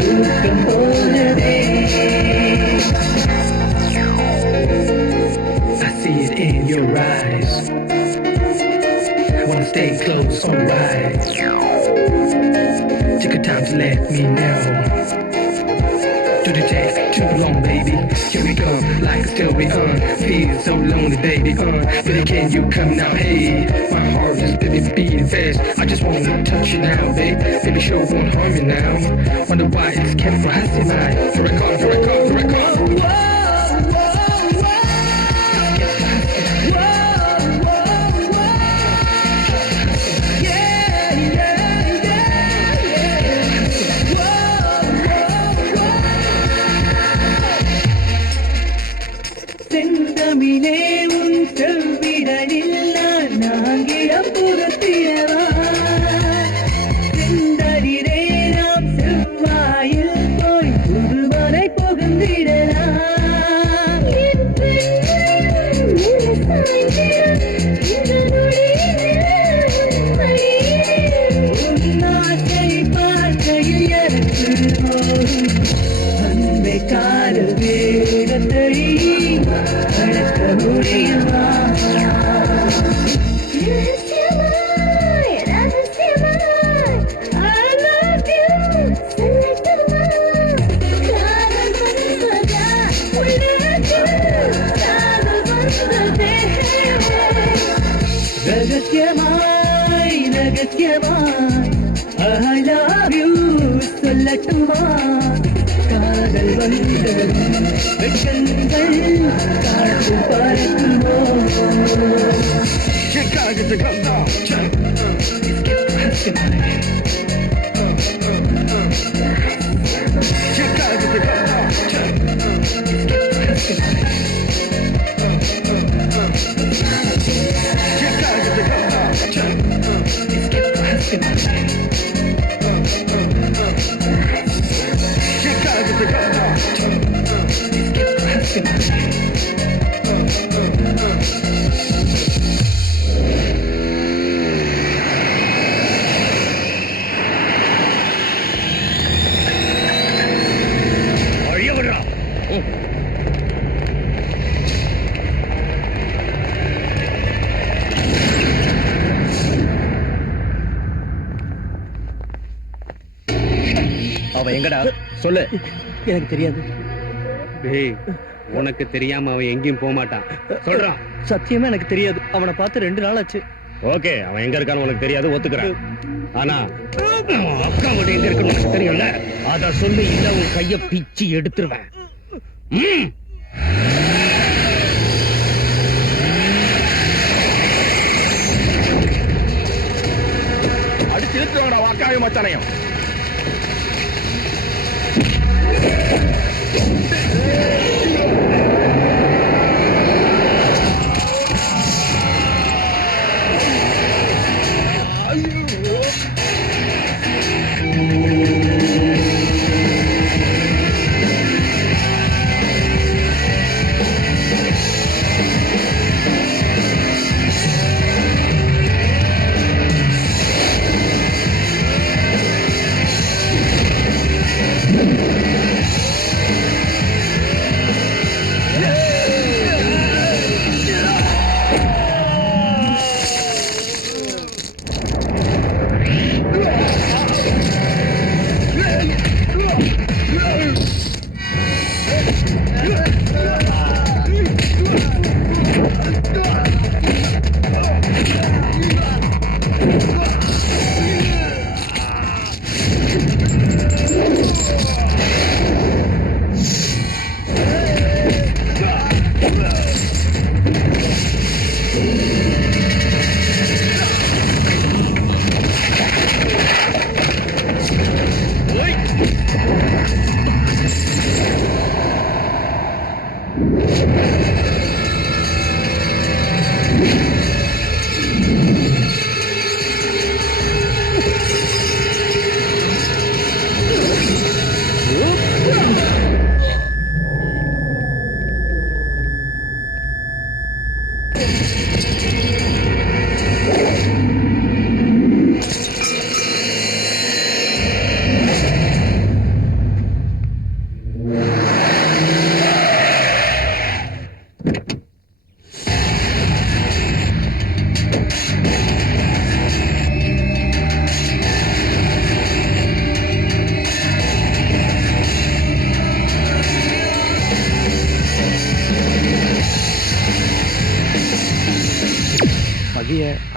தூக்கம் போனதே I see it in your eyes wanna stay close, alright. Take your time to let me know. Did it take too long, baby? Here we come, like a story on. Feel so lonely, baby, Baby, can you come now? Hey, my heart is beating fast. I just wanna touch you now, babe. Baby, sure won't harm you now. Wonder why it's kept for us tonight. For a call, for a call, for a call. செந்தமிழே உன் செவ்விடலில் நான் இழப்புறத்திடவா செந்தரிரே நாம் செவ்வாயில் போய் புதுவரை புகுந்திடலாம் உன் ஆசை பார்க்கையில் எனக்கு போதும் அன்பை காதல் வேடத்தை அடக்க முடியுமா ரகசியமாய் ரகசியமாய் I love you சொல்லட்டுமா காதல் வந்தது வெட்கங்கள் காற்று பறக்குமோ Chicago to come down Chicago to come down Chicago to come Chicago to come அவ எங்கடா சொல்லு எனக்கு தெரியாது. டேய் உனக்கு தெரியாம அவன் எங்கேயும் போக மாட்டான் சொல்றான். சத்தியமா எனக்கு தெரியாது. அவனை பார்த்து 2 நாள் ஆச்சு. ஓகே அவன் எங்க இருக்கான்னு உனக்கு தெரியாது ஒத்துக்கிறேன். ஆனா அவன் அக்கா வீடு எங்க இருக்குன்னு உனக்கு தெரியும்ல, அத சொல்லி இல்ல உன் கைய பிச்சு எடுத்துருவேன். அடிச்சு இழுத்துவாங்கடா வாக்காயும் மச்சானையும்.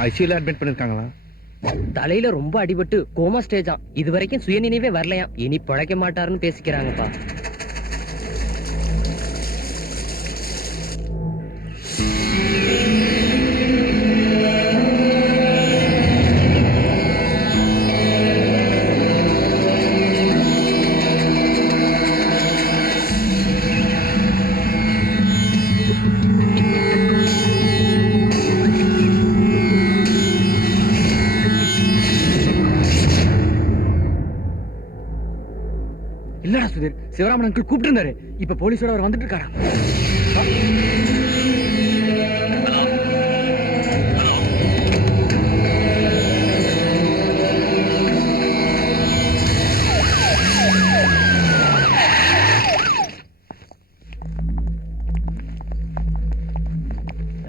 ஐசியூல அட்மிட் பண்ணிருக்காங்களா? தலையில ரொம்ப அடிபட்டு கோமா ஸ்டேஜா. இது வரைக்கும் சுயநினைவே வரலையாம். இனி பழைக்க மாட்டாருன்னு பேசிக்கிறாங்கப்பா. இல்லடா சுதீர், சிவராமன் அங்கிள் கூப்பிட்டு இருந்தாரு. இப்ப போலீஸோட அவர் வந்துட்டு இருக்காரா?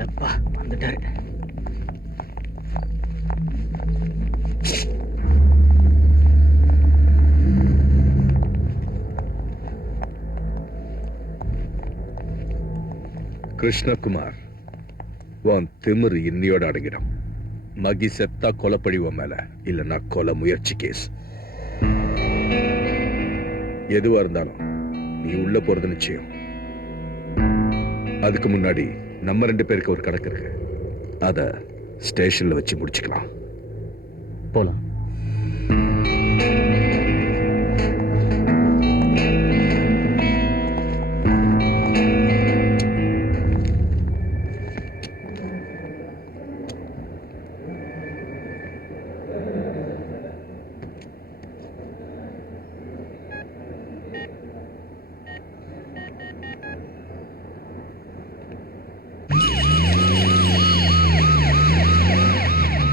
அப்பா வந்துட்டாரு. கிருஷ்ணகுமார், உன் திமிரு இன்னியோட அடங்கிடும். மகி செத்தா கொலைப்பழி உன் மேல, இல்லைன்னா கொலை முயற்சி கேஸ். எதுவா இருந்தாலும் நீ உள்ள போறது நிச்சயம். அதுக்கு முன்னாடி நம்ம 2 பேருக்கு ஒரு கணக்கு இருக்கு. அத ஸ்டேஷன்ல வச்சு முடிச்சுக்கலாம். போலாம்.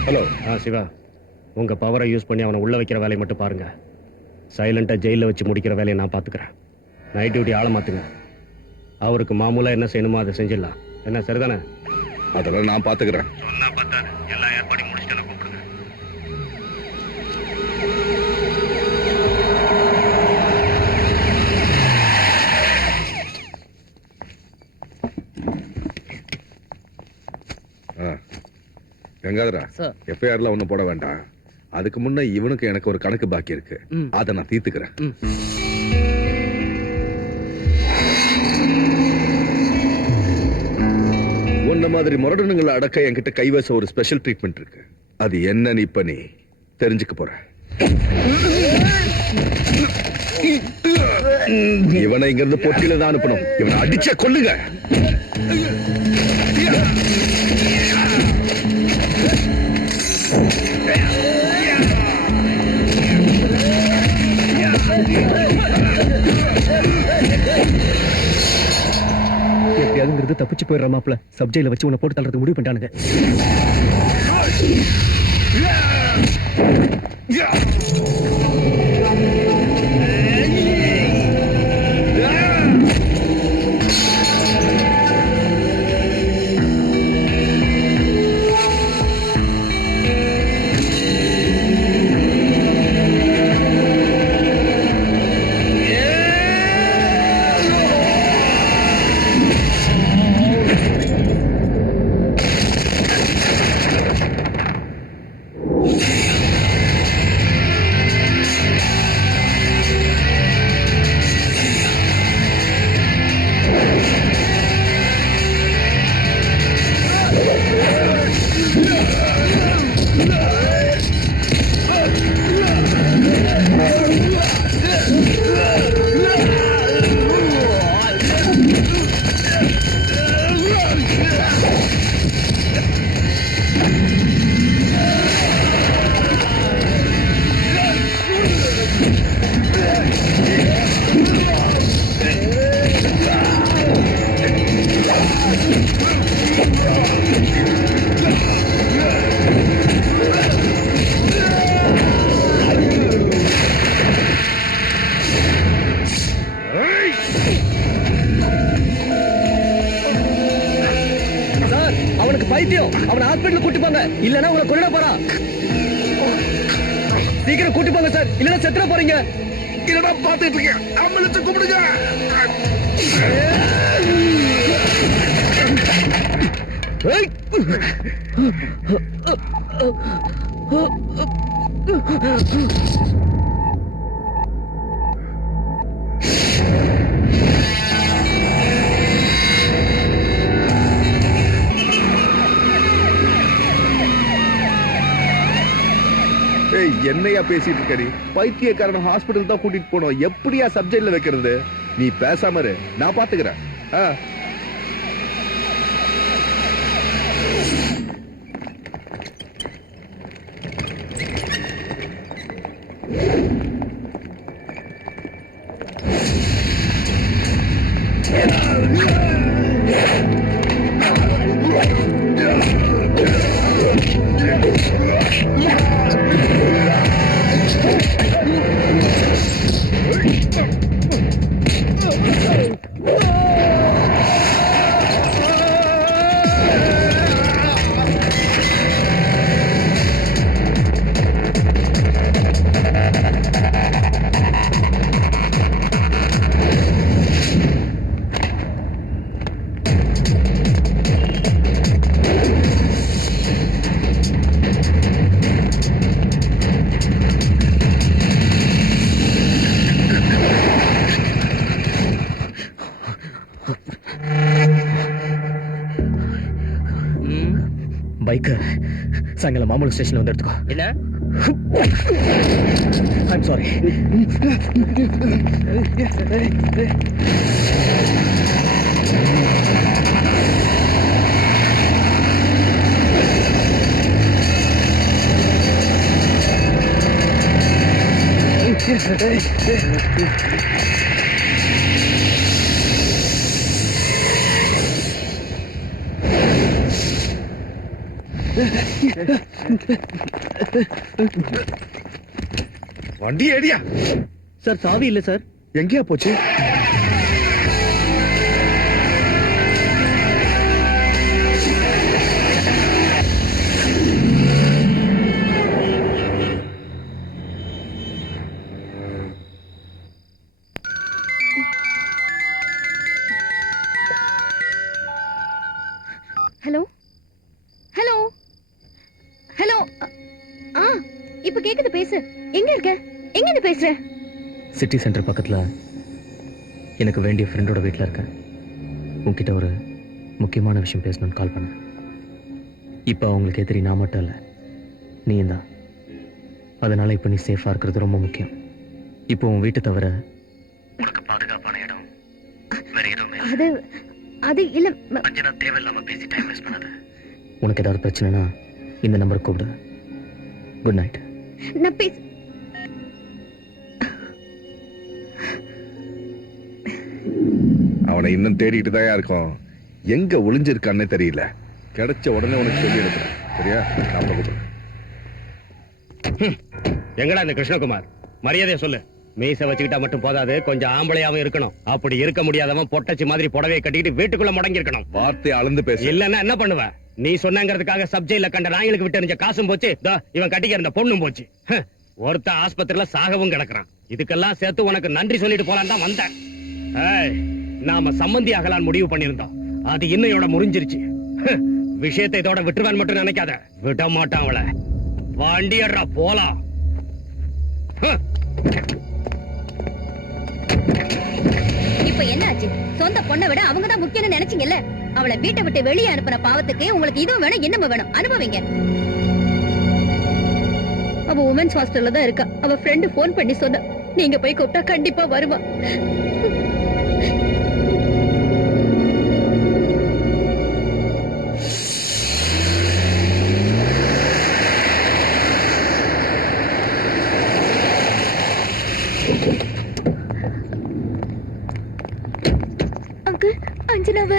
ஹலோ. சிவா, உங்க பவரை யூஸ் பண்ணி அவனை உள்ள வைக்கிற வேலையை மட்டும் பாருங்க. சைலண்டா ஜெயில வச்சு முடிக்கிற வேலையை நான் பாத்துக்கிறேன். நைட் டியூட்டி ஆள மாத்துங்க. அவருக்கு மாமூலா என்ன செய்யணுமோ அதை செஞ்சிடலாம். என்ன சரிதானே? அதெல்லாம் நான் பாத்துக்கிறேன். சொன்னா பத்தாது. எல்லா ஏற்பாடையும் முடிச்சுட்டு கூப்பிடுங்க. கங்காதரா, சார். எஃப்ஐஆர்ல ஒண்ணும் போட வேண்டாம். அதுக்கு முன்ன இவனுக்கு எனக்கு ஒரு கணக்கு பாக்கி இருக்கு. அதை நான் தீர்த்துக்கிறேன். உன்ன மாதிரி முரடனுங்களை அடக்க என்கிட்ட கைவச ஒரு ஸ்பெஷல் ட்ரீட்மெண்ட் இருக்கு. அது என்னன்னு இப்ப நீ தெரிஞ்சுக்க போற. இவனை இங்க இருந்து பொட்டியில தான் அனுப்பணும். இவனை அடிச்ச கொல்லுங்க. எப்படியாதுங்கிறது தப்பிச்சு போயிடுற மாப்ள. சப்ஜெக்ட்ல வச்சு உன்னை போட்டு தள்ளுறது முடிவு பண்ணிட்டானுங்க. பைத்தியம், அவனை ஹாஸ்பிடல் கூட்டி போங்க, இல்லனா உங்களை கொல்ல போறான். சீக்கிரம் கூட்டி போங்க சார், இல்லனா செத்துற போறீங்க. என்னடா பாத்துட்டு இருக்கேன், ஆம்புலன்ஸ் கூப்பிடுங்க. ஏய், என்னையா பேசிட்டு இருக்க நீ? பைத்தியக்காரன் ஹாஸ்பிடல் தான் கூட்டிட்டு போனோம். எப்படியா சப்ஜெக்ட்ல வைக்கிறது? நீ பேசாம இரு, நான் பாத்துக்கிறேன். ஆ. பைக்க சாயங்காலம் மாமூல் ஸ்டேஷன்ல வந்து எடுத்துக்கோ. என்ன ஐம் சாரி. வண்டி ஏடியா? சார் சாவி இல்ல சார். எங்கேயா போச்சு? Hello hello hello. ஆ இப்ப கேக்குது, பேசு. எங்க இருக்க? எங்க இருந்து பேசுற? சிட்டி சென்டர் பக்கத்துல எனக்கு வேண்டிய ஃப்ரெண்டோட வீட்டில் இருக்கேன். உன்கிட்ட ஒரு முக்கியமான விஷயம் பேசணும்னு கால் பண்ணேன். இப்போ அவங்களுக்கு எதிரி நான் மட்டும் இல்லை, நீயும் தான். அதனால இப்போ நீ சேஃபாக இருக்கிறது ரொம்ப முக்கியம். இப்போ உன் வீட்டை தவிர உனக்கு பாதுகாப்பான இடம் வேற எதுவுமே இல்லை. அது அது இல்ல. அஞ்சனா, தேவையில்லாம பேசி டைம் வேஸ்ட் பண்ணாத. உனக்கு ஏதாவது பிரச்சனைனா இந்த நம்பருக்கு கூப்பிடு. Good night. நான் பேச அவனை இன்னும் தேடிட்டு தான் இருக்கோம். எங்க ஒளிஞ்சிருக்கான்னே தெரியல. கிடைச்ச உடனே உனக்கு சொல்லி எடுக்கிறேன். சரியா? நான் கூப்பிடுறேன். எங்கடா இந்த கிருஷ்ணகுமார்? மரியாதையா சொல்லு. மீச வச்சுக்கிட்டா மட்டும் போதாது, கொஞ்சம் ஆம்பளையாவும் இருக்கணும். அப்படி இருக்க முடியாதவன் பொட்டச்சி மாதிரி புடவையை கட்டிக்கிட்டு வீட்டுக்குள்ள முடங்கி இருக்கணும். வார்த்தை அளந்து பேசு. இல்லன்னா என்ன பண்ணுவ? நீ சொன்னங்கிறதுக்காக சப்ஜெக்ட்ல கண்ட நாய்களுக்கு விட்டு எறிஞ்ச காசும் போச்சு, இவன் கட்டிக்க இருந்த பொண்ணும் போச்சு. ஒருத்த ஆஸ்பத்திரியில சாகவும் கிடக்குறான். இதுக்கெல்லாம் சேர்த்து உனக்கு நன்றி சொல்லிட்டு போலான்னு தான் வந்தேன். நாம சம்பந்தி ஆகலான்னு முடிவு பண்ணிருந்தோம். அது இன்னையோட முறிஞ்சிருச்சு. விஷயத்தை இதோட விட்டுருவான் மட்டும் நினைக்காத. விட மாட்டான் அவளை. வண்டியடுறா போலாம். இப்ப என்னாச்சு? சொந்த பொண்ணை விட அவங்க தான் முக்கியம்னு நினைச்சீங்கல்ல? அவளை வீட்டை விட்டு வெளியே அனுப்புன பாவத்துக்கு உங்களுக்கு இதுவும் வேணும், என்னமும் வேணும். அனுபவிங்க. அவ உமன்ஸ் ஹாஸ்டல்ல தான் இருக்கா. அவ ஃப்ரெண்டு போன் பண்ணி சொன்னா நீங்க போய் கூப்பிட்டா கண்டிப்பா வருவா. அஞ்சனாவ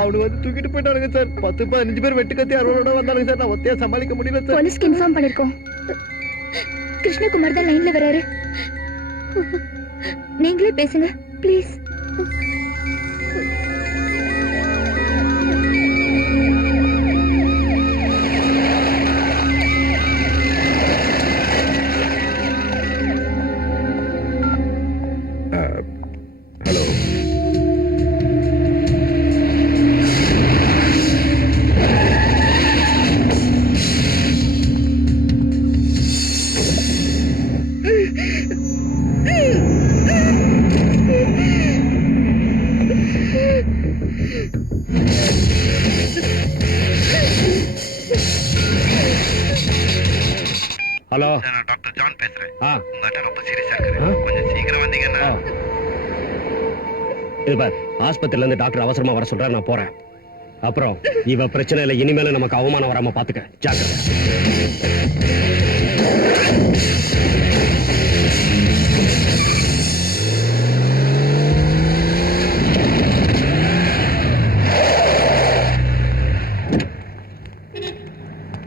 அவனு வந்து தூக்கிட்டு போயிட்டாருங்க சார். 10-15 பேர் வெட்டுக்கத்தி அறுவலோட வந்தாங்க சார். நான் ஒத்தையா சமாளிக்க முடியல சார். போலீஸ்க்கு இன்ஃபார்ம் பண்ணிருக்கோம். கிருஷ்ணகுமார் தான் லைன்ல வராரு. நீங்களே பேசுங்க ப்ளீஸ். ஹலோ. ஹலோ நான் டாக்டர் ஜான் பேசுறேன். ஆ உங்க அண்ணன் ரொம்ப சீரியஸா இருக்காரு. கொஞ்சம் சீக்கிரம் வந்தீங்கன்னா. இது பார், ஆஸ்பத்திரியில இருந்து டாக்டர் அவசரமா வர சொல்றாரு, நான் போறேன். அப்புறம் இவ பிரச்சனை இல்ல, இனிமேல நமக்கு அவமானம் வராம பாத்துக்க. ஜாக்கிரதை.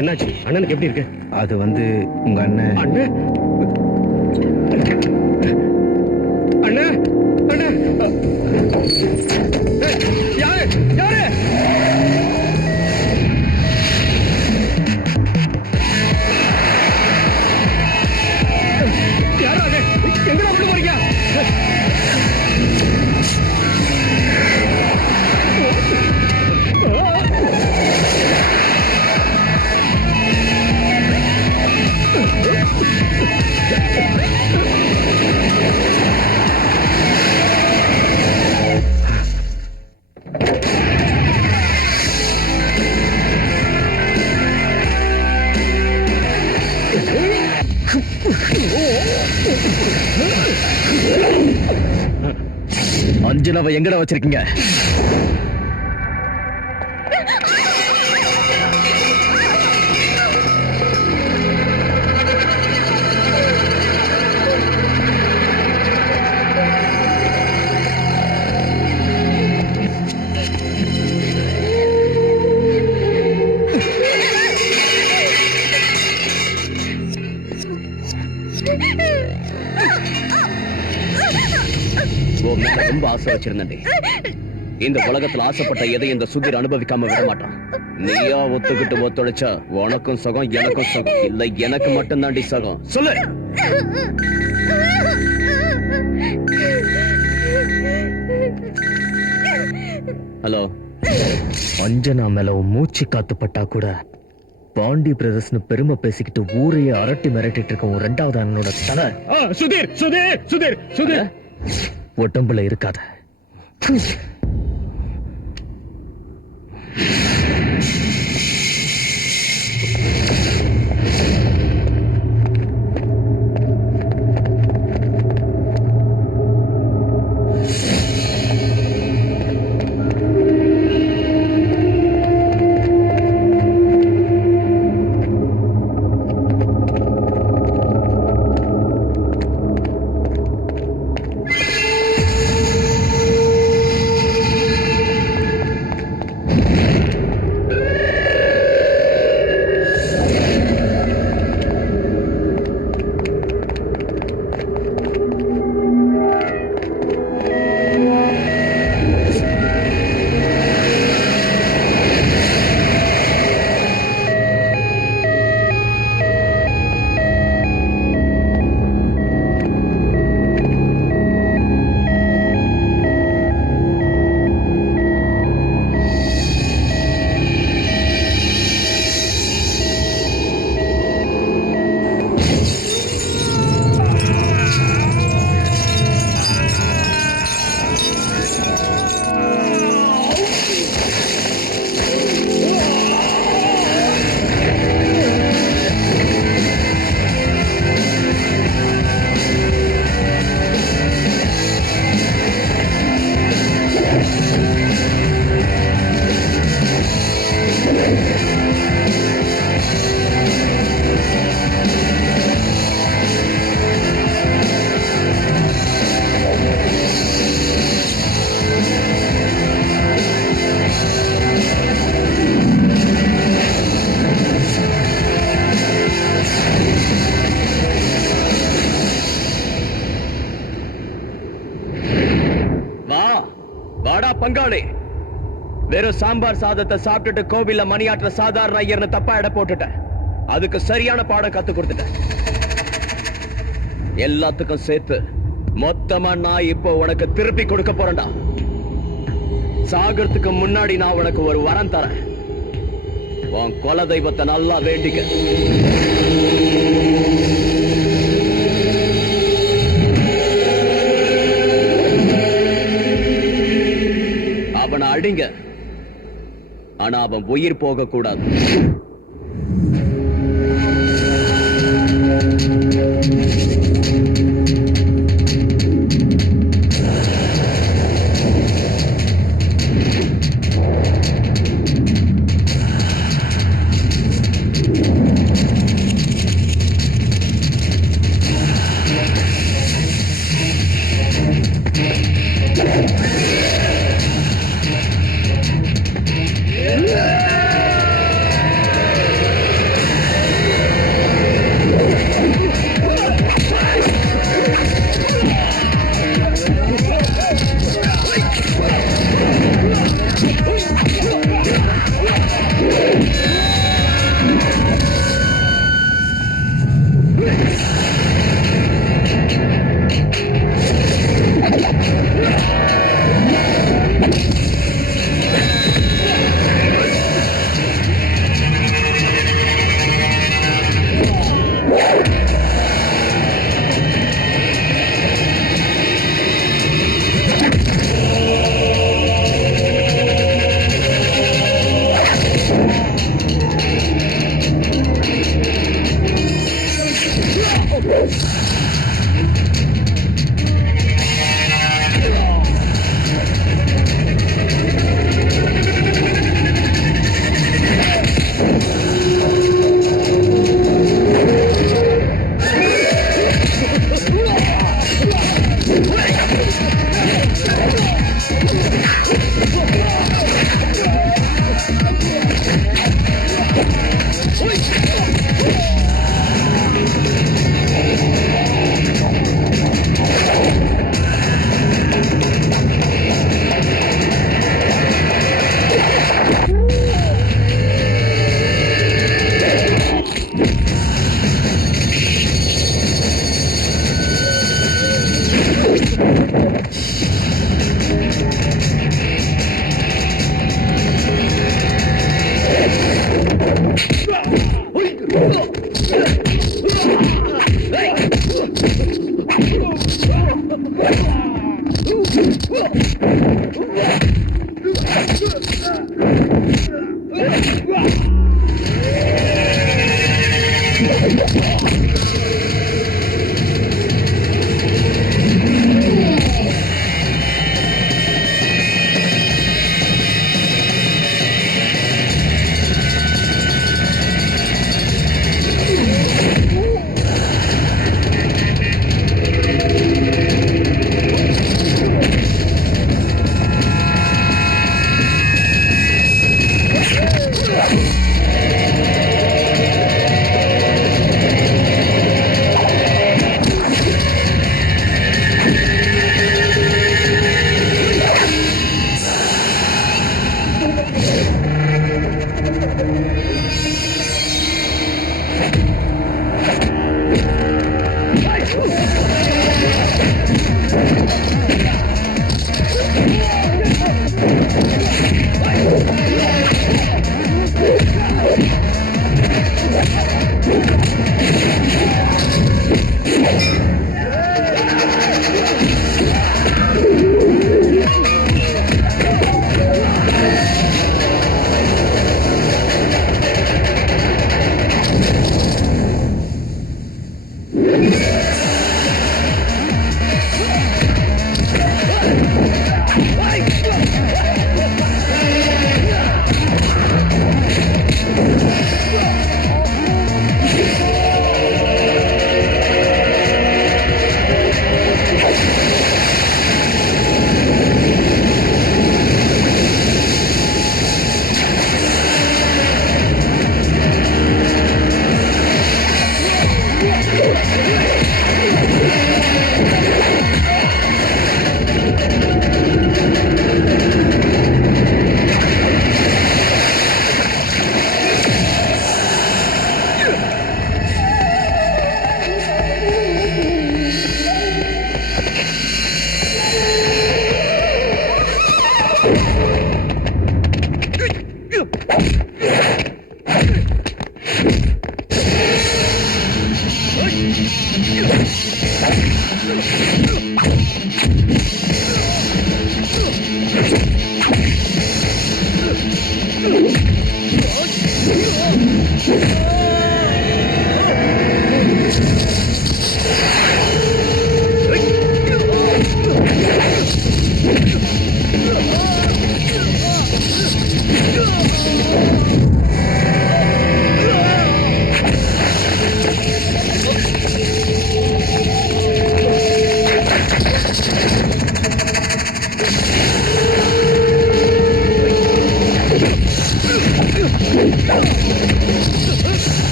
என்னாச்சு? அண்ணனுக்கு எப்படி இருக்கு? அது வந்து உங்க அண்ணன் அண்ணன் அண்ணா அண்ணா யாரு யாரு யாரா அது? எங்கடா உள்ள போறீங்க? அஞ்சனாவை எங்கடா வச்சிருக்கீங்க? உன் மேல ரொம்ப ஆசை வச்சிருந்தேன். இந்த உலகத்துல ஆசைப்பட்ட எதை இந்த சுதிர் அனுபவிக்காம விட மாட்டான். நீயா ஒத்துக்கிட்டு ஒத்துழைச்சா உனக்கும் சுகம், எனக்கும் சுகம். இல்ல எனக்கு மட்டும் தாண்டி சுகம். சொல்லு. ஹலோ, அஞ்சனா மேல உன் மூச்சு காத்து பட்டா கூட பாண்டி பிரதர்ஸ்னு பெருமை பேசிக்கிட்டு ஊரையே அரட்டி மிரட்டிட்டு இருக்க உன் ரெண்டாவது அண்ணனோட தலை சுதீர் சுதீர் சுதீர் சுதீர் உடம்புல இருக்காத. பங்காளி, வெறும் சாம்பார் சாதத்தை சாப்பிட்டுட்டு கோவில்ல மணியாற்ற சாதாரண ஐயர்னு தப்பா எடை போட்டுட்டேன். அதுக்கு சரியான பாடம் கத்து கொடுத்துட்டேன். எல்லாத்துக்கும் சேர்த்து மொத்தமா நான் இப்போ உனக்கு திருப்பி கொடுக்க போறேன்டா. சாகறதுக்கு முன்னாடி நான் உனக்கு ஒரு வரம் தரேன். உன் குல தெய்வத்தை நல்லா வேண்டிக்க. அவனை அடிங்க, ஆனா அவன் உயிர் போக கூடாது.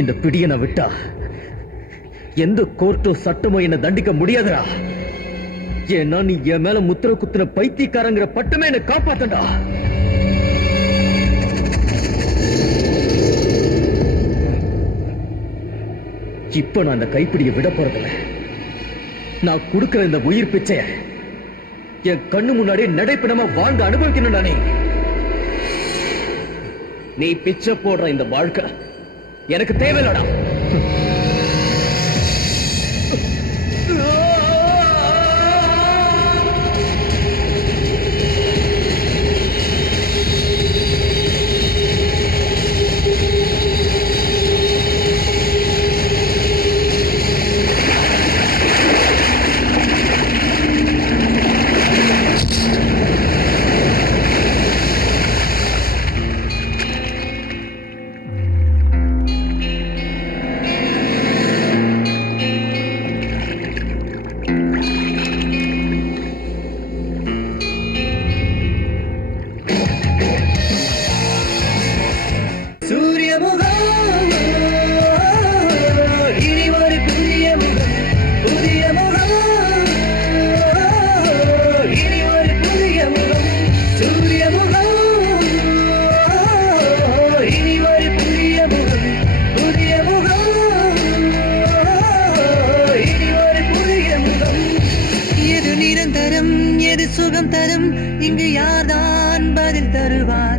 இந்த பிடியை நான் விட்டா எந்த கோர்ட்டோ சட்டமோ என்ன தண்டிக்க முடியாதுடா. ஏன்னா நீ என் மேல முத்திர குத்துன பைத்தியக்காரங்கிற பட்டமே என்ன காப்பாத்தண்டா. இப்ப நான் அந்த கைப்பிடியை விட போறதில்ல. நான் கொடுக்கிற இந்த உயிர் பிச்சைய என் கண்ணு முன்னாடி நடைப்பிடமா வாழ்ந்து அனுபவிக்கணும். நானே நீ பிச்சை போடுற இந்த வாழ்க்கை எனக்கு தேவையில்லடா. நிரந்தரம் எது சுகம் தரும் இங்கு யார்தான் பதில் தருவார்?